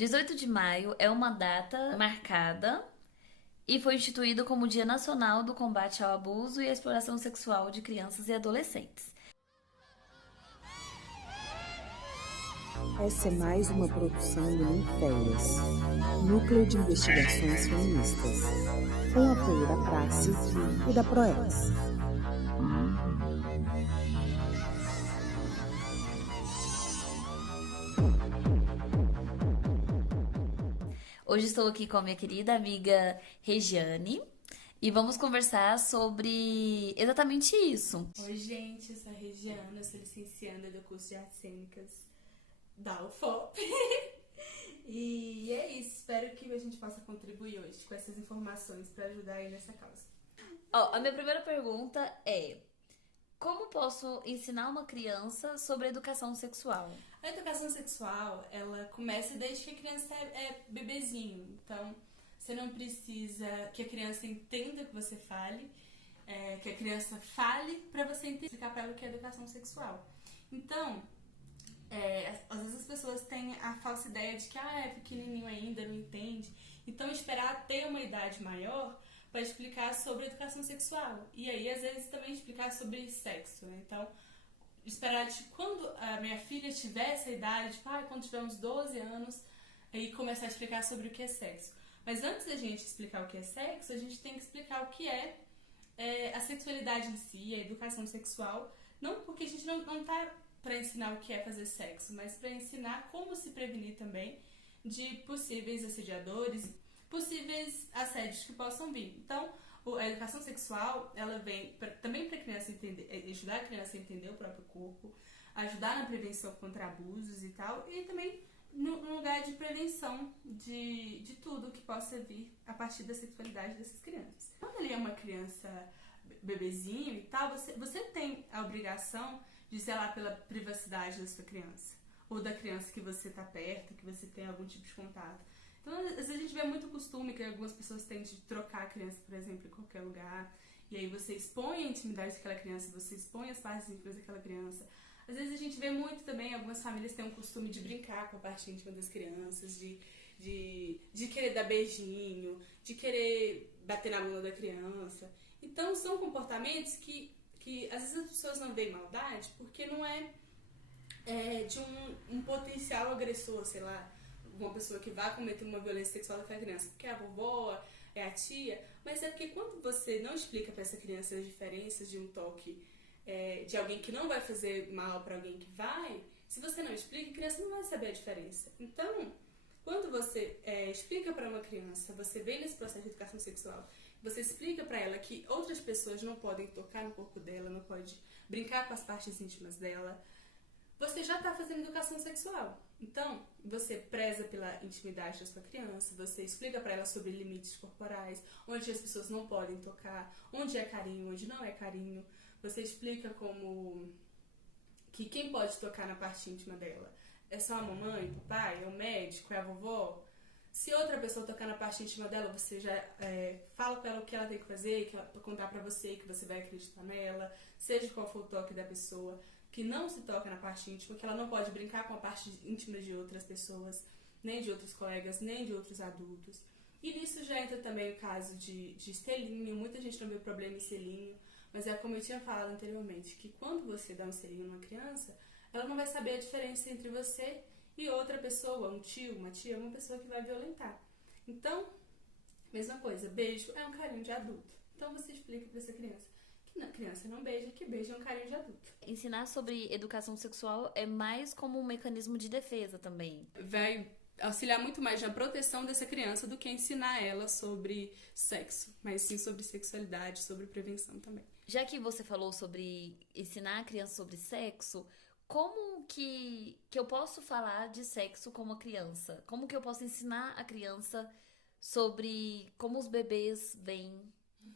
18 de maio é uma data marcada e foi instituído como Dia Nacional do Combate ao Abuso e à Exploração Sexual de Crianças e Adolescentes. Essa é mais uma produção do Ninféias, Núcleo de Investigações Feministas, com apoio da Praxe e da Proex. Hoje estou aqui com a minha querida amiga Regiane e vamos conversar sobre exatamente isso. Oi, gente, eu sou a Regiana, eu sou licencianda do curso de Artes Cênicas da UFOP. E é isso, espero que a gente possa contribuir hoje com essas informações para ajudar aí nessa causa. A minha primeira pergunta é: como posso ensinar uma criança sobre educação sexual? A educação sexual, ela começa desde que a criança é bebezinho. Então, você não precisa que a criança entenda que você fale, que a criança fale para você explicar para ela o que é educação sexual. Então, às vezes as pessoas têm a falsa ideia de que é pequenininho ainda, não entende. Então, esperar ter uma idade maior para explicar sobre educação sexual. E aí, às vezes, também explicar sobre sexo, né? Então, esperar de quando a minha filha tiver essa idade, quando tiver uns 12 anos, aí começar a explicar sobre o que é sexo. Mas antes da gente explicar o que é sexo, a gente tem que explicar o que é a sexualidade em si, a educação sexual. Não porque a gente não tá para ensinar o que é fazer sexo, mas para ensinar como se prevenir também de possíveis assediadores, possíveis assédios que possam vir. Então, a educação sexual, ela vem também para a criança entender, ajudar a criança a entender o próprio corpo, ajudar na prevenção contra abusos e tal, e também no lugar de prevenção de tudo que possa vir a partir da sexualidade dessas crianças. Quando ele é uma criança bebezinho e tal, você tem a obrigação de zelar pela privacidade da sua criança, ou da criança que você está perto, que você tem algum tipo de contato. Então, às vezes a gente vê muito costume que algumas pessoas têm de trocar a criança, por exemplo, em qualquer lugar, e aí você expõe a intimidade daquela criança, você expõe as partes íntimas daquela criança. Às vezes a gente vê muito também, algumas famílias têm um costume de brincar com a parte íntima das crianças, de querer dar beijinho, de querer bater na bunda da criança. Então, são comportamentos que às vezes as pessoas não veem maldade porque não é de um potencial agressor, sei lá, uma pessoa que vai cometer uma violência sexual daquela criança, porque é a vovó, é a tia, mas é porque quando você não explica para essa criança as diferenças de um toque de alguém que não vai fazer mal para alguém que vai, se você não explica, a criança não vai saber a diferença. Então, quando você explica para uma criança, você vem nesse processo de educação sexual, você explica para ela que outras pessoas não podem tocar no corpo dela, não pode brincar com as partes íntimas dela, você já está fazendo educação sexual. Então, você preza pela intimidade da sua criança, você explica para ela sobre limites corporais, onde as pessoas não podem tocar, onde é carinho, onde não é carinho. Você explica como que quem pode tocar na parte íntima dela é só a mamãe, o papai, é o médico, é a vovó. Se outra pessoa tocar na parte íntima dela, você já fala para ela o que ela tem que fazer, para contar para você que você vai acreditar nela, seja qual for o toque da pessoa, que não se toca na parte íntima, que ela não pode brincar com a parte íntima de outras pessoas, nem de outros colegas, nem de outros adultos. E nisso já entra também o caso de selinho. Muita gente não vê problema em selinho, mas é como eu tinha falado anteriormente, que quando você dá um selinho numa criança, ela não vai saber a diferença entre você e outra pessoa, um tio, uma tia, uma pessoa que vai violentar. Então, mesma coisa, beijo é um carinho de adulto. Então você explica para essa criança que a criança não beija, que beijo é um carinho de adulto. Ensinar sobre educação sexual é mais como um mecanismo de defesa também. Vai auxiliar muito mais na proteção dessa criança do que ensinar ela sobre sexo, mas sim sobre sexualidade, sobre prevenção também. Já que você falou sobre ensinar a criança sobre sexo, como que eu posso falar de sexo com uma criança? Como que eu posso ensinar a criança sobre como os bebês veem?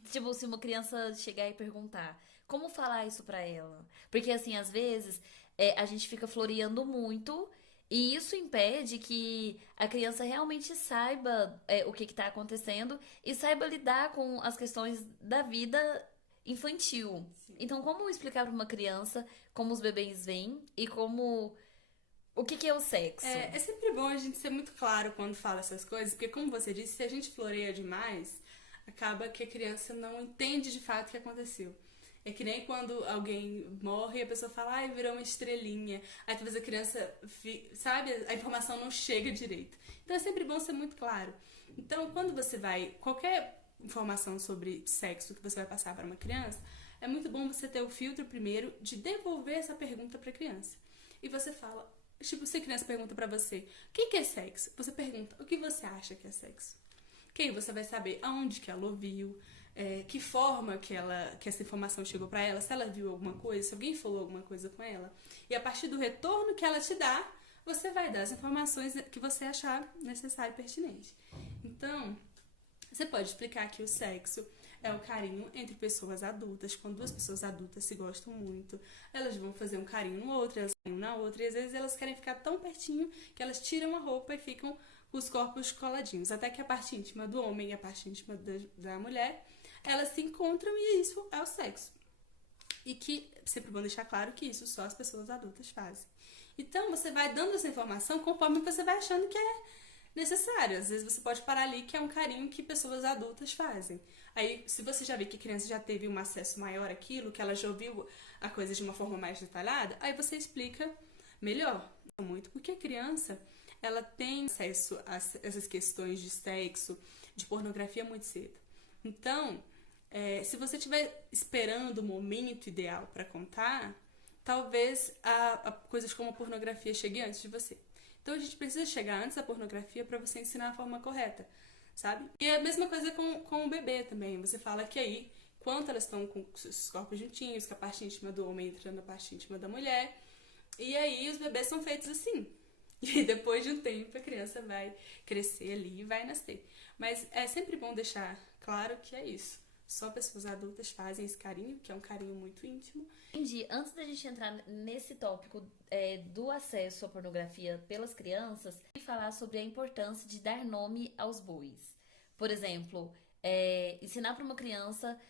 Tipo, se uma criança chegar e perguntar, como falar isso pra ela? Porque, assim, às vezes, a gente fica floreando muito e isso impede que a criança realmente saiba o que tá acontecendo e saiba lidar com as questões da vida infantil. Sim. Então, como explicar pra uma criança como os bebês veem e como O que é o sexo? É sempre bom a gente ser muito claro quando fala essas coisas, porque como você disse, se a gente floreia demais, acaba que a criança não entende de fato o que aconteceu. É que nem quando alguém morre e a pessoa fala, ai, virou uma estrelinha. Aí talvez a criança, sabe, a informação não chega direito. Então é sempre bom ser muito claro. Então quando você vai, qualquer informação sobre sexo que você vai passar para uma criança, é muito bom você ter o filtro primeiro de devolver essa pergunta para a criança. E você fala, tipo, se a criança pergunta pra você, o que é sexo? Você pergunta, o que você acha que é sexo? Que aí você vai saber aonde que ela ouviu, que forma que essa informação chegou pra ela, se ela viu alguma coisa, se alguém falou alguma coisa com ela. E a partir do retorno que ela te dá, você vai dar as informações que você achar necessário e pertinente. Então, você pode explicar que o sexo é o carinho entre pessoas adultas. Quando duas pessoas adultas se gostam muito, elas vão fazer um carinho no outro, elas carinho na outra, e às vezes elas querem ficar tão pertinho que elas tiram a roupa e ficam com os corpos coladinhos. Até que a parte íntima do homem e a parte íntima da mulher, elas se encontram e isso é o sexo. E que, sempre bom deixar claro que isso só as pessoas adultas fazem. Então, você vai dando essa informação conforme você vai achando que é necessário. Às vezes você pode parar ali que é um carinho que pessoas adultas fazem. Aí, se você já vê que a criança já teve um acesso maior àquilo, que ela já ouviu a coisa de uma forma mais detalhada, aí você explica melhor. Muito porque a criança, ela tem acesso a essas questões de sexo, de pornografia muito cedo. Então, se você estiver esperando o momento ideal para contar, talvez a coisas como a pornografia chegue antes de você. Então a gente precisa chegar antes da pornografia para você ensinar a forma correta, sabe? E é a mesma coisa com o bebê também. Você fala que aí, quando elas estão com os corpos juntinhos, com a parte íntima do homem entrando na parte íntima da mulher, e aí os bebês são feitos assim. E depois de um tempo a criança vai crescer ali e vai nascer. Mas é sempre bom deixar claro que é isso. Só pessoas adultas fazem esse carinho, que é um carinho muito íntimo. Entendi. Antes da gente entrar nesse tópico do acesso à pornografia pelas crianças, e falar sobre a importância de dar nome aos bois. Por exemplo, ensinar para uma criança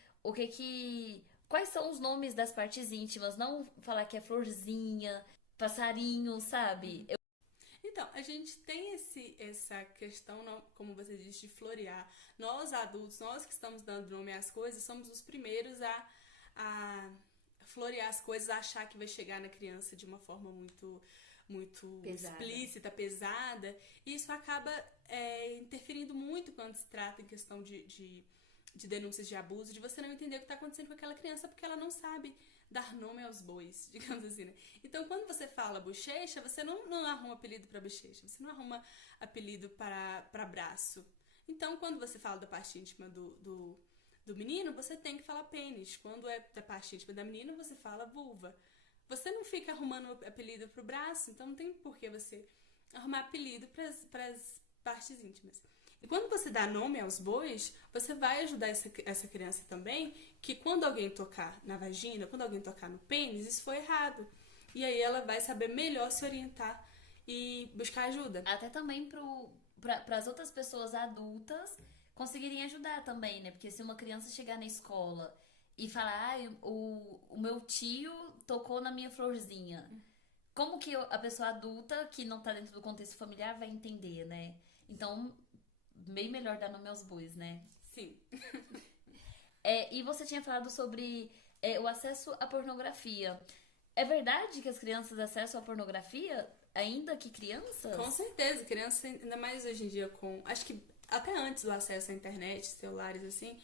quais são os nomes das partes íntimas, não falar que é florzinha, passarinho, sabe? Então, a gente tem essa questão, como você disse, de florear. Nós adultos, nós que estamos dando nome às coisas, somos os primeiros a florear as coisas, a achar que vai chegar na criança de uma forma muito explícita, pesada. E isso acaba interferindo muito quando se trata em questão de denúncias de abuso, de você não entender o que está acontecendo com aquela criança, porque ela não sabe dar nome aos bois, digamos assim, né? Então, quando você fala bochecha, você não arruma apelido para bochecha, você não arruma apelido para braço. Então, quando você fala da parte íntima do menino, você tem que falar pênis. Quando é da parte íntima da menina, você fala vulva. Você não fica arrumando apelido pro braço, então não tem por que você arrumar apelido para as partes íntimas. E quando você dá nome aos bois, você vai ajudar essa criança também, que quando alguém tocar na vagina, quando alguém tocar no pênis, isso foi errado. E aí ela vai saber melhor se orientar e buscar ajuda. Até também para as outras pessoas adultas conseguirem ajudar também, né? Porque se uma criança chegar na escola e falar, o meu tio tocou na minha florzinha, como que a pessoa adulta, que não tá dentro do contexto familiar, vai entender, né? Então, bem melhor dar nome aos bois, né? Sim. E você tinha falado sobre o acesso à pornografia. É verdade que as crianças acessam à pornografia, ainda que crianças? Com certeza, criança, ainda mais hoje em dia acho que até antes do acesso à internet, celulares, assim,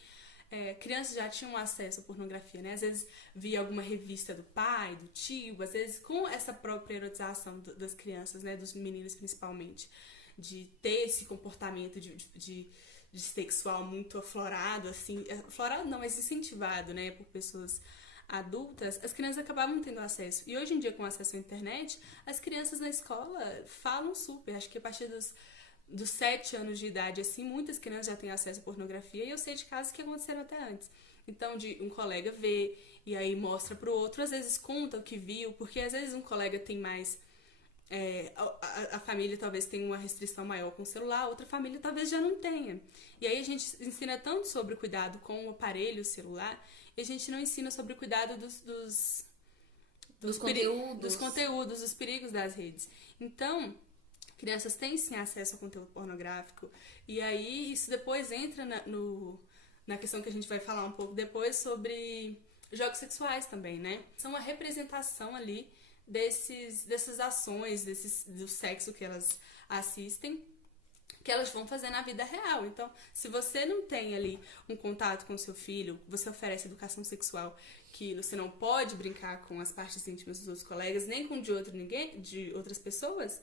crianças já tinham acesso à pornografia, né? Às vezes via alguma revista do pai, do tio, às vezes com essa própria erotização das crianças, né? Dos meninos principalmente, de ter esse comportamento de sexual muito aflorado, assim, aflorado não, mas incentivado, né, por pessoas adultas, as crianças acabavam tendo acesso. E hoje em dia, com acesso à internet, as crianças na escola falam super. Acho que a partir dos 7 anos de idade, assim, muitas crianças já têm acesso à pornografia, e eu sei de casos que aconteceram até antes. Então, de um colega ver, e aí mostra pro outro, às vezes conta o que viu, porque às vezes um colega tem mais... a família talvez tenha uma restrição maior com o celular, outra família talvez já não tenha. E aí a gente ensina tanto sobre o cuidado com o aparelho celular, e a gente não ensina sobre o cuidado dos conteúdos, dos perigos das redes. Então, crianças têm sim acesso ao conteúdo pornográfico, e aí isso depois entra na questão que a gente vai falar um pouco depois sobre jogos sexuais também, né? São a representação ali dessas ações, do sexo que elas assistem, que elas vão fazer na vida real. Então, se você não tem ali um contato com o seu filho, você oferece educação sexual, que você não pode brincar com as partes íntimas dos outros colegas, nem com de outras pessoas,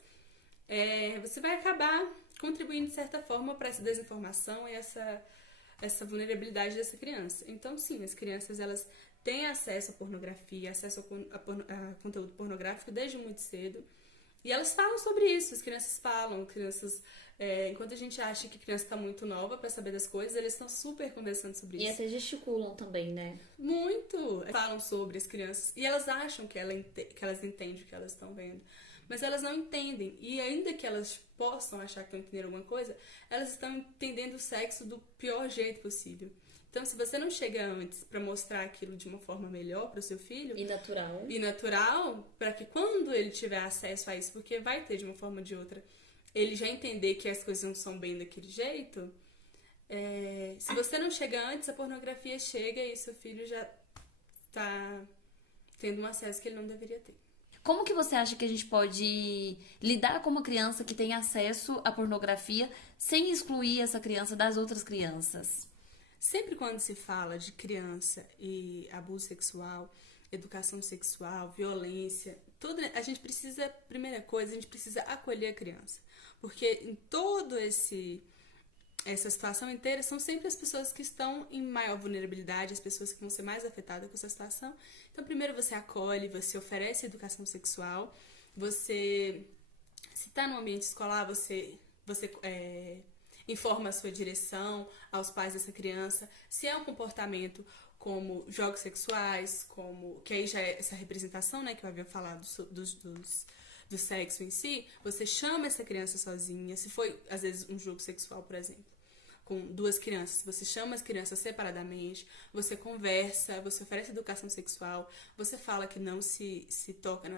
você vai acabar contribuindo de certa forma para essa desinformação e essa vulnerabilidade dessa criança. Então, sim, as crianças elas têm acesso à pornografia, acesso a conteúdo pornográfico desde muito cedo. E elas falam sobre isso, as crianças falam, enquanto a gente acha que a criança está muito nova para saber das coisas, eles estão super conversando sobre isso. E até gesticulam também, né? Muito! Falam sobre as crianças e elas acham que elas entendem o que elas estão vendo. Mas elas não entendem. E ainda que elas possam achar que estão entendendo alguma coisa, elas estão entendendo o sexo do pior jeito possível. Então, se você não chega antes para mostrar aquilo de uma forma melhor para o seu filho... E natural, para que quando ele tiver acesso a isso, porque vai ter de uma forma ou de outra, ele já entender que as coisas não são bem daquele jeito, se você não chega antes, a pornografia chega e seu filho já tá tendo um acesso que ele não deveria ter. Como que você acha que a gente pode lidar com uma criança que tem acesso à pornografia sem excluir essa criança das outras crianças? Sempre quando se fala de criança e abuso sexual, educação sexual, violência, a gente precisa, primeira coisa, a gente precisa acolher a criança. Porque em essa situação inteira, são sempre as pessoas que estão em maior vulnerabilidade, as pessoas que vão ser mais afetadas com essa situação. Então, primeiro você acolhe, você oferece educação sexual, se está no ambiente escolar, você informa a sua direção, aos pais dessa criança, se é um comportamento como jogos sexuais, que aí já é essa representação, né, que eu havia falado do sexo em si, você chama essa criança sozinha, se foi, às vezes, um jogo sexual, por exemplo, com duas crianças, você chama as crianças separadamente, você conversa, você oferece educação sexual, você fala que não se toca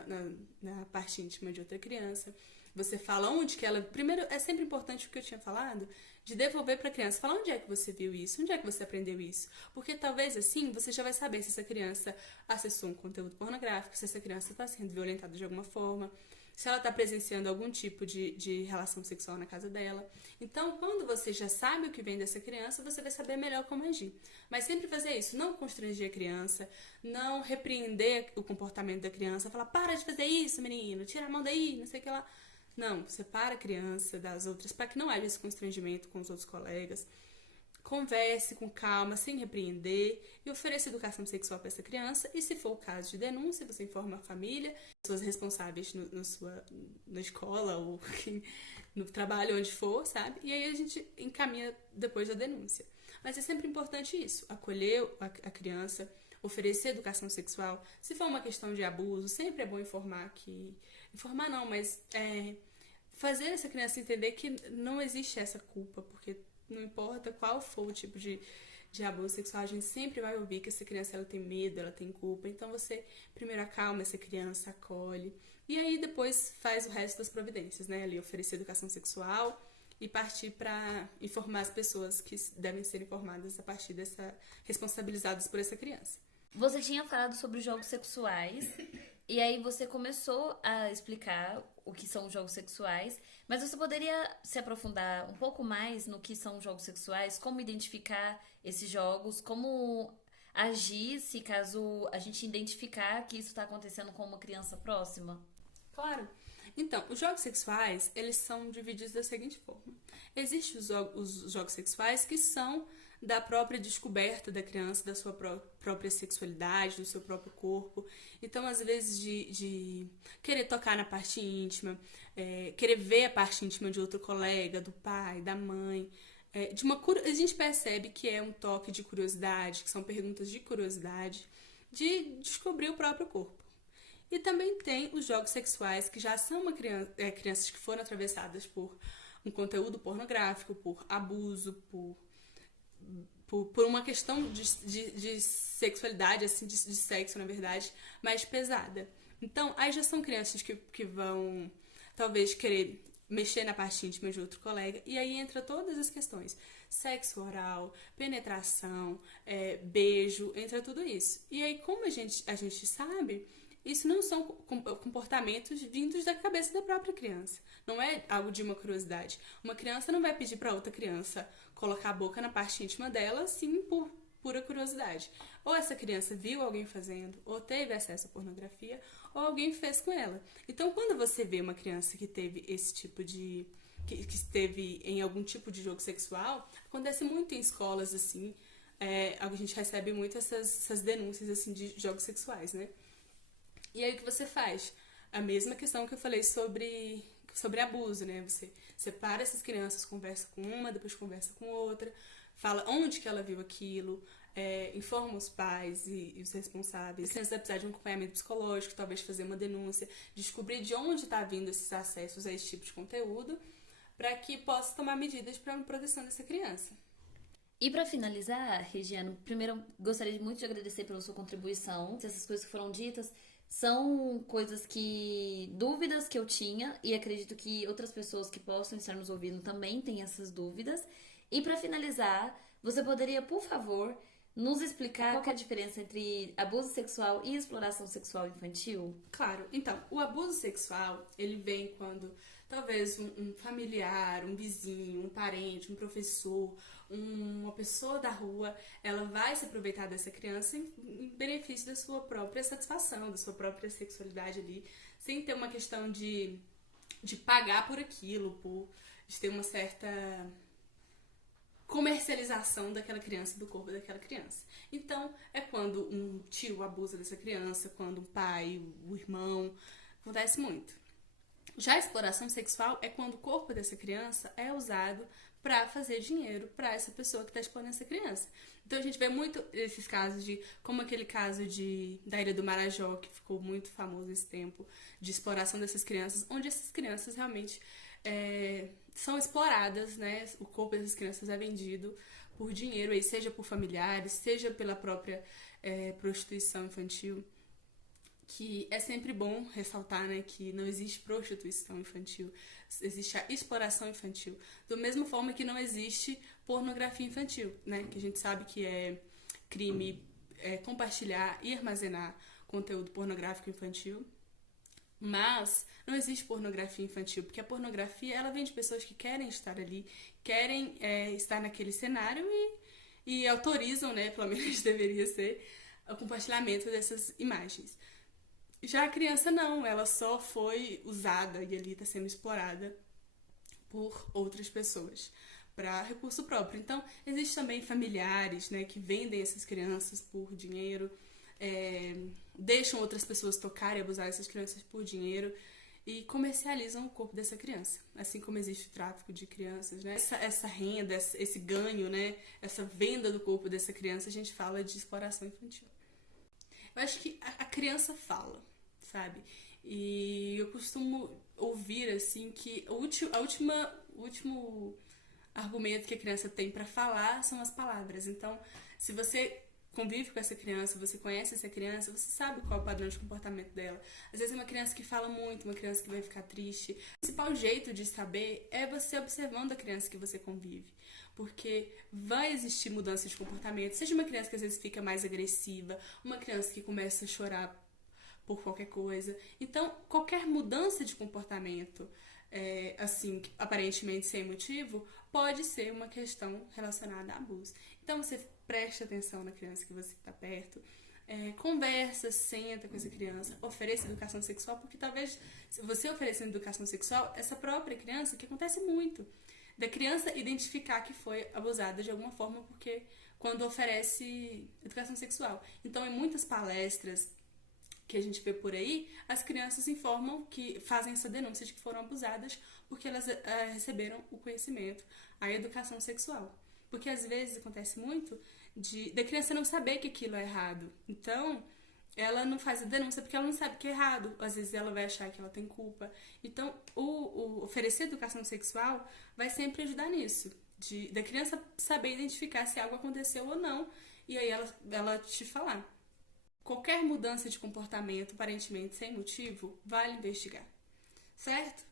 na parte íntima de outra criança, você fala onde que ela... Primeiro, é sempre importante o que eu tinha falado, de devolver para a criança. Falar onde é que você viu isso, onde é que você aprendeu isso. Porque talvez assim você já vai saber se essa criança acessou um conteúdo pornográfico, se essa criança está sendo violentada de alguma forma, se ela está presenciando algum tipo de relação sexual na casa dela. Então, quando você já sabe o que vem dessa criança, você vai saber melhor como agir. Mas sempre fazer isso, não constranger a criança, não repreender o comportamento da criança, falar, para de fazer isso, menino, tira a mão daí, não sei o que lá. Não, separa a criança das outras para que não haja esse constrangimento com os outros colegas. Converse com calma, sem repreender e ofereça educação sexual para essa criança. E se for o caso de denúncia, você informa a família, pessoas responsáveis na escola ou no trabalho, onde for, sabe? E aí a gente encaminha depois da denúncia. Mas é sempre importante isso, acolher a criança, oferecer educação sexual. Se for uma questão de abuso, sempre é bom informar não, mas fazer essa criança entender que não existe essa culpa, porque não importa qual for o tipo de abuso sexual, a gente sempre vai ouvir que essa criança ela tem medo, ela tem culpa. Então você primeiro acalma essa criança, acolhe, e aí depois faz o resto das providências, né? Ali oferecer educação sexual e partir para informar as pessoas que devem ser informadas a partir responsabilizadas por essa criança. Você tinha falado sobre jogos sexuais e aí você começou a explicar o que são jogos sexuais, mas você poderia se aprofundar um pouco mais no que são jogos sexuais, como identificar esses jogos, como agir se caso a gente identificar que isso está acontecendo com uma criança próxima? Claro. Então, os jogos sexuais, eles são divididos da seguinte forma. Existem os jogos sexuais que são da própria descoberta da criança, da sua própria sexualidade, do seu próprio corpo. Então, às vezes, de querer tocar na parte íntima, querer ver a parte íntima de outro colega, do pai, da mãe. A gente percebe que é um toque de curiosidade, que são perguntas de curiosidade, de descobrir o próprio corpo. E também tem os jogos sexuais, que já são crianças que foram atravessadas por um conteúdo pornográfico, por abuso, por uma questão de sexualidade, assim, de sexo, na verdade, mais pesada. Então, aí já são crianças que vão talvez querer mexer na parte íntima de outro colega, e aí entra todas as questões. Sexo oral, penetração, beijo, entra tudo isso. E aí, como a gente sabe, isso não são comportamentos vindos da cabeça da própria criança. Não é algo de uma curiosidade. Uma criança não vai pedir para outra criança colocar a boca na parte íntima dela, assim, por pura curiosidade. Ou essa criança viu alguém fazendo, ou teve acesso à pornografia, ou alguém fez com ela. Então, quando você vê uma criança que teve esse tipo de... que esteve em algum tipo de jogo sexual, acontece muito em escolas, assim, a gente recebe muito essas denúncias, assim, de jogos sexuais, né? E aí o que você faz? A mesma questão que eu falei sobre abuso, né? Você separa essas crianças, conversa com uma, depois conversa com outra, fala onde que ela viu aquilo, informa os pais e os responsáveis. As crianças vão precisar de um acompanhamento psicológico, talvez fazer uma denúncia, descobrir de onde está vindo esses acessos a esse tipo de conteúdo, para que possa tomar medidas para a proteção dessa criança. E para finalizar, Regiano, primeiro eu gostaria muito de agradecer pela sua contribuição. Essas coisas que foram ditas são dúvidas que eu tinha, e acredito que outras pessoas que possam estar nos ouvindo também têm essas dúvidas. E para finalizar, você poderia, por favor, nos explicar qual que é a diferença entre abuso sexual e exploração sexual infantil? Claro. Então, o abuso sexual, ele vem quando talvez um familiar, um vizinho, um parente, um professor, uma pessoa da rua, ela vai se aproveitar dessa criança em benefício da sua própria satisfação, da sua própria sexualidade ali, sem ter uma questão de pagar por aquilo, de ter uma certa comercialização daquela criança, do corpo daquela criança. Então, é quando um tio abusa dessa criança, quando o pai, o irmão, acontece muito. Já a exploração sexual é quando o corpo dessa criança é usado para fazer dinheiro para essa pessoa que está explorando essa criança. Então a gente vê muito esses casos como aquele caso da Ilha do Marajó, que ficou muito famoso esse tempo, de exploração dessas crianças, onde essas crianças realmente são exploradas, né? O corpo dessas crianças é vendido por dinheiro, aí, seja por familiares, seja pela própria prostituição infantil. Que é sempre bom ressaltar, né, que não existe prostituição infantil, existe a exploração infantil. Da mesma forma que não existe pornografia infantil, né, que a gente sabe que é crime compartilhar e armazenar conteúdo pornográfico infantil, mas não existe pornografia infantil, porque a pornografia, ela vem de pessoas que querem estar ali, querem estar naquele cenário e autorizam, né, pelo menos deveria ser, o compartilhamento dessas imagens. Já a criança não, ela só foi usada e ali está sendo explorada por outras pessoas para recurso próprio. Então, existem também familiares, né, que vendem essas crianças por dinheiro, deixam outras pessoas tocarem e abusar dessas crianças por dinheiro e comercializam o corpo dessa criança. Assim como existe o tráfico de crianças, né? Essa renda, esse ganho, né, essa venda do corpo dessa criança, a gente fala de exploração infantil. Eu acho que a criança fala, sabe? E eu costumo ouvir, assim, que o último argumento que a criança tem para falar são as palavras. Então, se você convive com essa criança, você conhece essa criança, você sabe qual é o padrão de comportamento dela. Às vezes é uma criança que fala muito, uma criança que vai ficar triste. O principal jeito de saber é você observando a criança que você convive. Porque vai existir mudança de comportamento. Seja uma criança que às vezes fica mais agressiva, uma criança que começa a chorar por qualquer coisa. Então, qualquer mudança de comportamento, assim, aparentemente sem motivo, pode ser uma questão relacionada a abuso. Então, você presta atenção na criança que você está perto, conversa, senta com essa criança, ofereça educação sexual, porque talvez, se você oferecendo educação sexual, essa própria criança, que acontece muito, da criança identificar que foi abusada de alguma forma, porque quando oferece educação sexual. Então, em muitas palestras que a gente vê por aí, as crianças informam que fazem essa denúncia de que foram abusadas porque elas receberam o conhecimento, a educação sexual. Porque às vezes acontece muito da criança não saber que aquilo é errado. Então, ela não faz a denúncia porque ela não sabe que é errado. Às vezes ela vai achar que ela tem culpa. Então, o oferecer educação sexual vai sempre ajudar nisso. Da criança saber identificar se algo aconteceu ou não. E aí ela te falar. Qualquer mudança de comportamento, aparentemente sem motivo, vale investigar. Certo?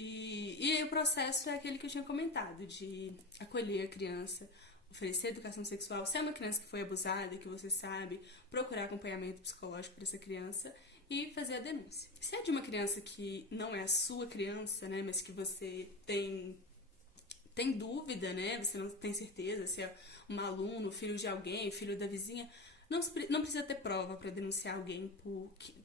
E aí o processo é aquele que eu tinha comentado, de acolher a criança, oferecer educação sexual. Se é uma criança que foi abusada, que você sabe, procurar acompanhamento psicológico para essa criança e fazer a denúncia. Se é de uma criança que não é a sua criança, né, mas que você tem dúvida, né, você não tem certeza se é um aluno, filho de alguém, filho da vizinha, não precisa ter prova para denunciar alguém,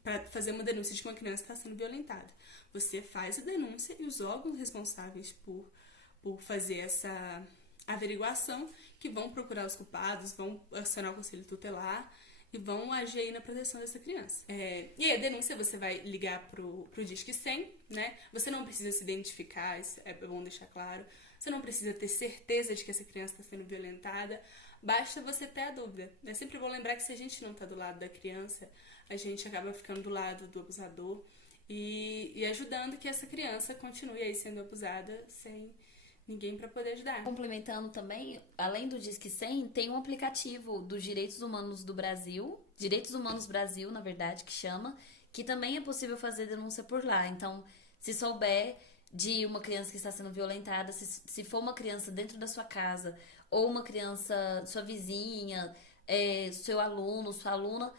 para fazer uma denúncia de que uma criança está sendo violentada. Você faz a denúncia e os órgãos responsáveis por fazer essa averiguação, que vão procurar os culpados, vão acionar o conselho tutelar e vão agir aí na proteção dessa criança. E aí a denúncia você vai ligar pro Disque 100, né? Você não precisa se identificar, isso é bom deixar claro. Você não precisa ter certeza de que essa criança está sendo violentada. Basta você ter a dúvida. É sempre bom lembrar que se a gente não está do lado da criança, a gente acaba ficando do lado do abusador e ajudando que essa criança continue aí sendo abusada sem ninguém para poder ajudar. Complementando também, além do Disque 100, tem um aplicativo dos Direitos Humanos do Brasil, Direitos Humanos Brasil, na verdade, que chama, que também é possível fazer denúncia por lá. Então, se souber de uma criança que está sendo violentada, se for uma criança dentro da sua casa, ou uma criança, sua vizinha, seu aluno, sua aluna,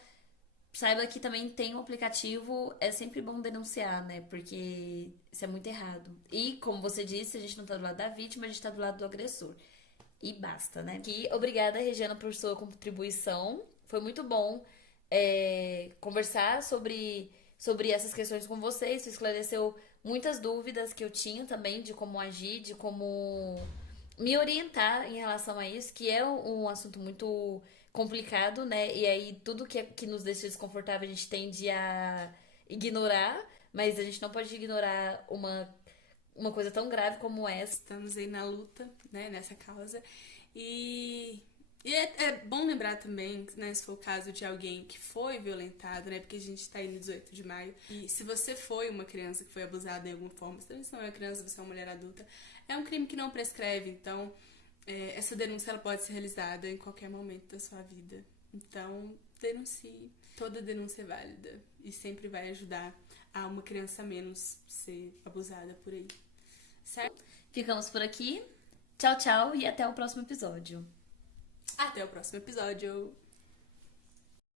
saiba que também tem um aplicativo, é sempre bom denunciar, né? Porque isso é muito errado. E, como você disse, a gente não tá do lado da vítima, a gente tá do lado do agressor. E basta, né? Obrigada, Regiana, por sua contribuição. Foi muito bom conversar sobre essas questões com vocês. Isso esclareceu muitas dúvidas que eu tinha também de como agir, de como me orientar em relação a isso, que é um assunto muito complicado, né? E aí tudo que nos deixa desconfortável a gente tende a ignorar, mas a gente não pode ignorar uma coisa tão grave como essa. Estamos aí na luta, né, nessa causa. E é bom lembrar também, né, se for o caso de alguém que foi violentado, né, porque a gente tá aí no 18 de maio, e se você foi uma criança que foi abusada em alguma forma, se você não é uma criança, você é uma mulher adulta, é um crime que não prescreve, então essa denúncia ela pode ser realizada em qualquer momento da sua vida. Então, denuncie. Toda denúncia é válida e sempre vai ajudar a uma criança menos ser abusada por aí. Certo? Ficamos por aqui. Tchau, tchau e até o próximo episódio. Até o próximo episódio.